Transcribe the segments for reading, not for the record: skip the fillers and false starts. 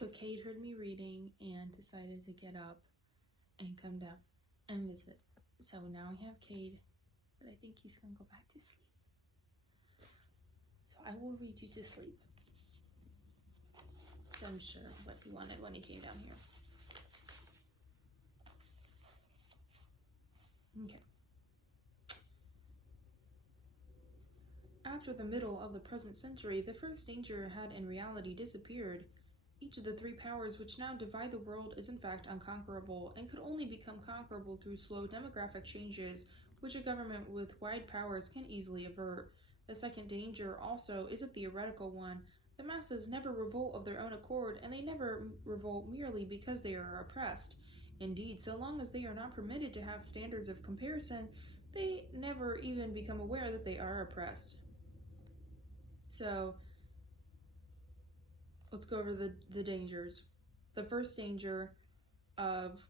So Kate heard me reading and decided to get up and come down and visit. So now we have Cade, but I think he's gonna go back to sleep. So I will read you to sleep. So I'm sure what he wanted when he came down here. Okay. After the middle of the present century, the first danger had in reality disappeared. Each of the three powers which now divide the world is in fact unconquerable, and could only become conquerable through slow demographic changes, which a government with wide powers can easily avert. The second danger, also, is a theoretical one. The masses never revolt of their own accord, and they never revolt merely because they are oppressed. Indeed, so long as they are not permitted to have standards of comparison, they never even become aware that they are oppressed. So, let's go over the dangers. The first danger of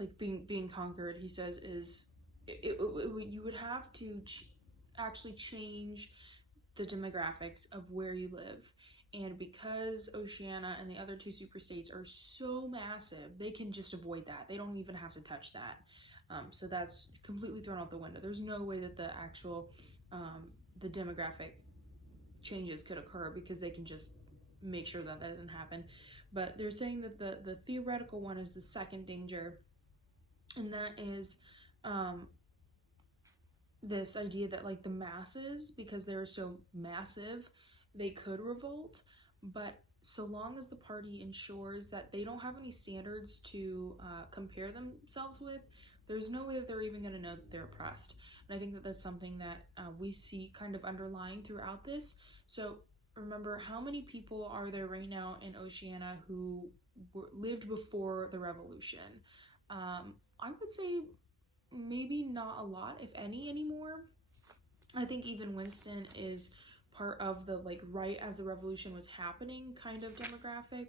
like being conquered, he says, is you would have to actually change the demographics of where you live. And because Oceania and the other two superstates are so massive, they can just avoid that. They don't even have to touch that. So that's completely thrown out the window. There's no way that the actual the demographic changes could occur because they can just make sure that that doesn't happen. But they're saying that the theoretical one is the second danger, and that is this idea that like the masses, because they're so massive, they could revolt, but so long as the party ensures that they don't have any standards to compare themselves with, there's no way that they're even going to know that they're oppressed. And I think that that's something that we see kind of underlying throughout this. So remember, how many people are there right now in Oceania who lived before the revolution? I would say maybe not a lot, if any, anymore. I think even Winston is part of the like right as the revolution was happening kind of demographic,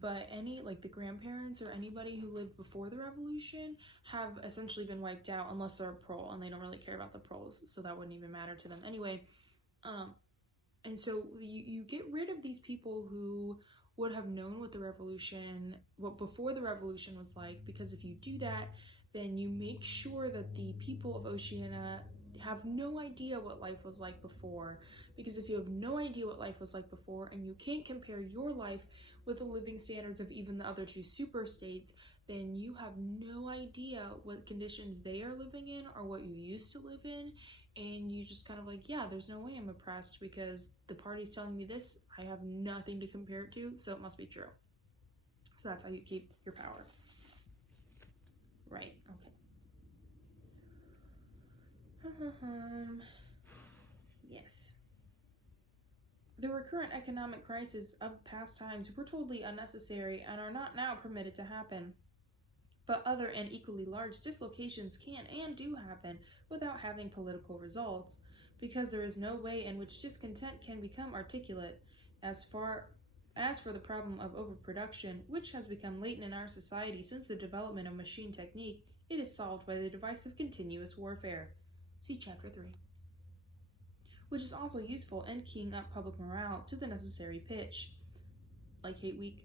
but any like the grandparents or anybody who lived before the revolution have essentially been wiped out unless they're a prole, and they don't really care about the proles, so that wouldn't even matter to them anyway. And so you get rid of these people who would have known what the revolution, what before the revolution was like, because if you do that, then you make sure that the people of Oceania have no idea what life was like before. Because if you have no idea what life was like before, and you can't compare your life with the living standards of even the other two super states, then you have no idea what conditions they are living in or what you used to live in. And you just kind of like, yeah, there's no way I'm oppressed because the party's telling me this. I have nothing to compare it to, so it must be true. So that's how you keep your power. Right, okay. Yes. The recurrent economic crises of past times were totally unnecessary and are not now permitted to happen. But other and equally large dislocations can and do happen without having political results, because there is no way in which discontent can become articulate. As for the problem of overproduction, which has become latent in our society since the development of machine technique, it is solved by the device of continuous warfare. See Chapter 3. Which is also useful in keying up public morale to the necessary pitch. Like Hate Week.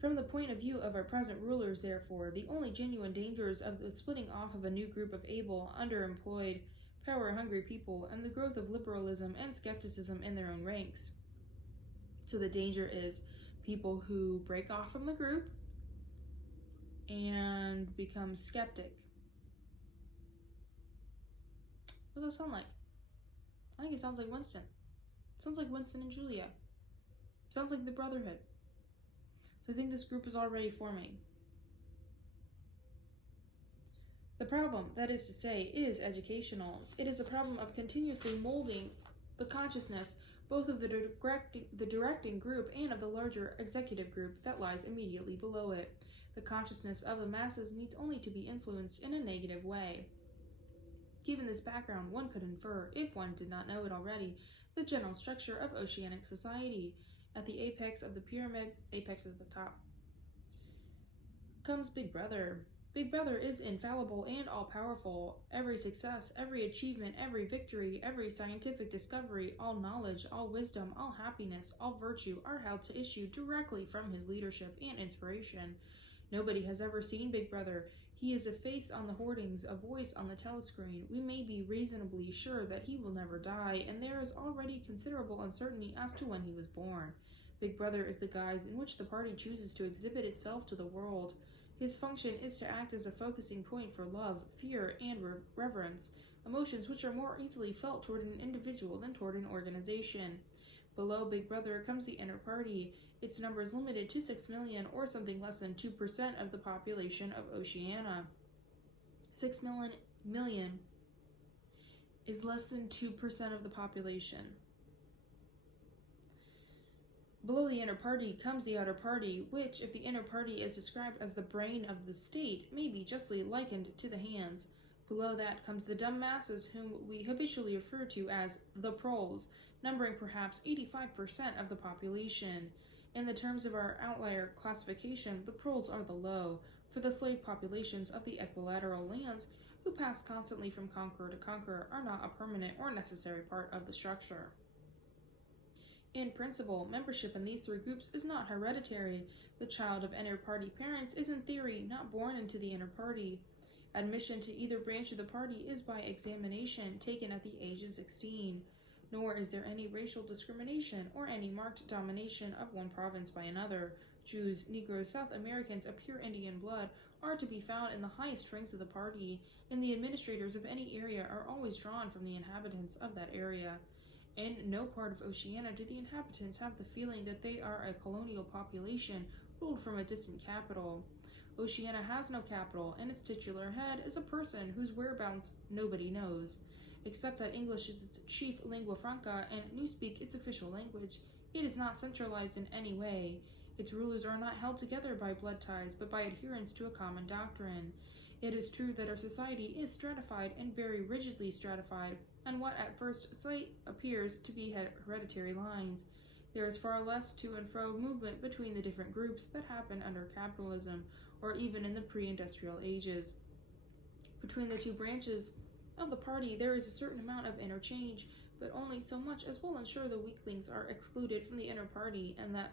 From the point of view of our present rulers, therefore, the only genuine dangers of the splitting off of a new group of able, underemployed, power-hungry people, and the growth of liberalism and skepticism in their own ranks. So the danger is people who break off from the group and become skeptic. What does that sound like? I think it sounds like Winston. It sounds like Winston and Julia. It sounds like the Brotherhood. So I think this group is already forming. The problem, that is to say, is educational. It is a problem of continuously molding the consciousness both of the directing group and of the larger executive group that lies immediately below it. The consciousness of the masses needs only to be influenced in a negative way. Given this background, one could infer, if one did not know it already, the general structure of oceanic society. At the apex of the pyramid, apex is the top, comes Big Brother. Big Brother is infallible and all-powerful. Every success, every achievement, every victory, every scientific discovery, all knowledge, all wisdom, all happiness, all virtue are held to issue directly from his leadership and inspiration. Nobody has ever seen Big Brother. He is a face on the hoardings, a voice on the telescreen. We may be reasonably sure that he will never die, and there is already considerable uncertainty as to when he was born. Big Brother is the guise in which the party chooses to exhibit itself to the world. His function is to act as a focusing point for love, fear, and reverence, emotions which are more easily felt toward an individual than toward an organization. Below Big Brother comes the inner party. Its number is limited to 6 million, or something less than 2% of the population of Oceania. 6 million is less than 2% of the population. Below the inner party comes the outer party, which, if the inner party is described as the brain of the state, may be justly likened to the hands. Below that comes the dumb masses, whom we habitually refer to as the proles, numbering perhaps 85% of the population. In the terms of our outlier classification, the proles are the low, for the slave populations of the equilateral lands, who pass constantly from conqueror to conqueror, are not a permanent or necessary part of the structure. In principle, membership in these three groups is not hereditary. The child of inner party parents is in theory not born into the inner party. Admission to either branch of the party is by examination taken at the age of 16. Nor is there any racial discrimination or any marked domination of one province by another. Jews, Negroes, South Americans of pure Indian blood are to be found in the highest ranks of the party, and the administrators of any area are always drawn from the inhabitants of that area. In no part of Oceania do the inhabitants have the feeling that they are a colonial population ruled from a distant capital. Oceania has no capital, and its titular head is a person whose whereabouts nobody knows. Except that English is its chief lingua franca and Newspeak its official language, it is not centralized in any way. Its rulers are not held together by blood ties, but by adherence to a common doctrine. It is true that our society is stratified and very rigidly stratified, and what at first sight appears to be hereditary lines. There is far less to and fro movement between the different groups that happen under capitalism, or even in the pre-industrial ages. Between the two branches of the party there is a certain amount of interchange, but only so much as will ensure the weaklings are excluded from the inner party, and that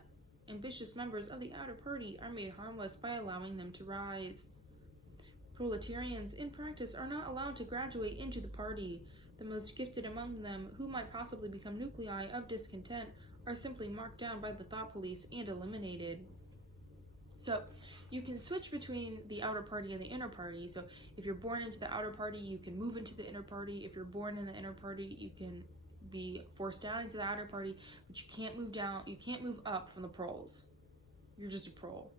ambitious members of the outer party are made harmless by allowing them to rise. Proletarians, in practice, are not allowed to graduate into the party. The most gifted among them, who might possibly become nuclei of discontent, are simply marked down by the thought police and eliminated. So, you can switch between the outer party and the inner party. So, if you're born into the outer party, you can move into the inner party. If you're born in the inner party, you can be forced down into the outer party, but you can't move down, you can't move up from the proles. You're just a prole.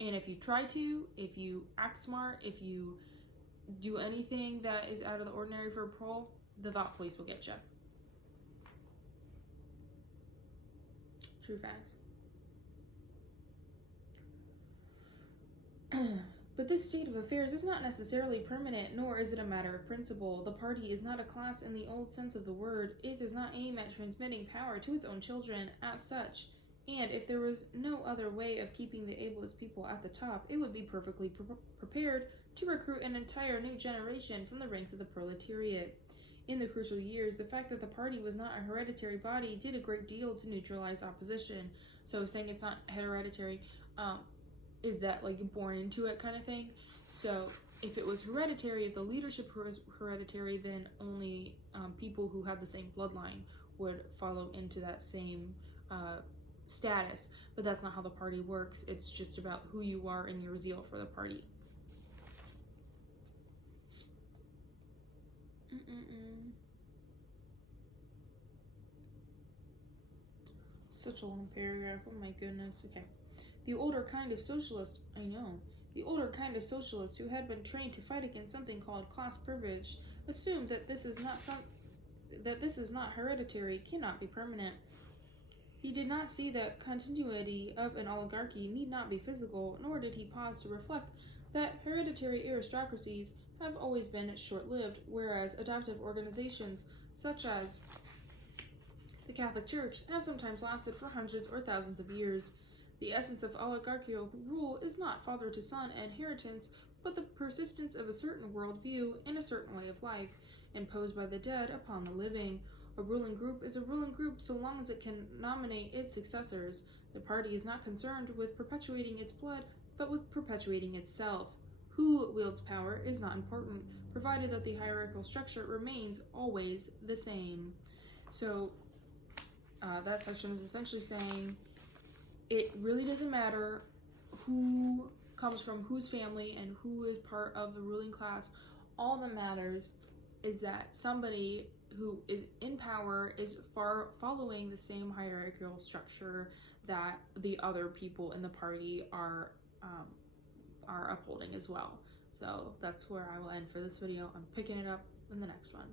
And if you try to, if you act smart, if you do anything that is out of the ordinary for a prole, the thought police will get you. True facts. But this state of affairs is not necessarily permanent, nor is it a matter of principle. The party is not a class in the old sense of the word. It does not aim at transmitting power to its own children as such. And if there was no other way of keeping the ablest people at the top, it would be perfectly prepared to recruit an entire new generation from the ranks of the proletariat. In the crucial years, the fact that the party was not a hereditary body did a great deal to neutralize opposition. So saying it's not hereditary, is that like born into it kind of thing? So if it was hereditary, if the leadership was hereditary, then only people who had the same bloodline would follow into that same status. But that's not how the party works. It's just about who you are and your zeal for the party. Such a long paragraph. Oh my goodness. Okay. The older kind of socialist, the older kind of socialist who had been trained to fight against something called class privilege, assumed that this is not hereditary, cannot be permanent. He did not see that continuity of an oligarchy need not be physical, nor did he pause to reflect that hereditary aristocracies have always been short-lived, whereas adoptive organizations, such as the Catholic Church, have sometimes lasted for hundreds or thousands of years. The essence of oligarchical rule is not father-to-son inheritance, but the persistence of a certain worldview and a certain way of life, imposed by the dead upon the living. A ruling group is a ruling group so long as it can nominate its successors. The party is not concerned with perpetuating its blood, but with perpetuating itself. Who wields power is not important, provided that the hierarchical structure remains always the same. So, that section is essentially saying it really doesn't matter who comes from whose family and who is part of the ruling class. All that matters is that somebody who is in power is following the same hierarchical structure that the other people in the party are upholding as well. So that's where I will end for this video. I'm picking it up in the next one.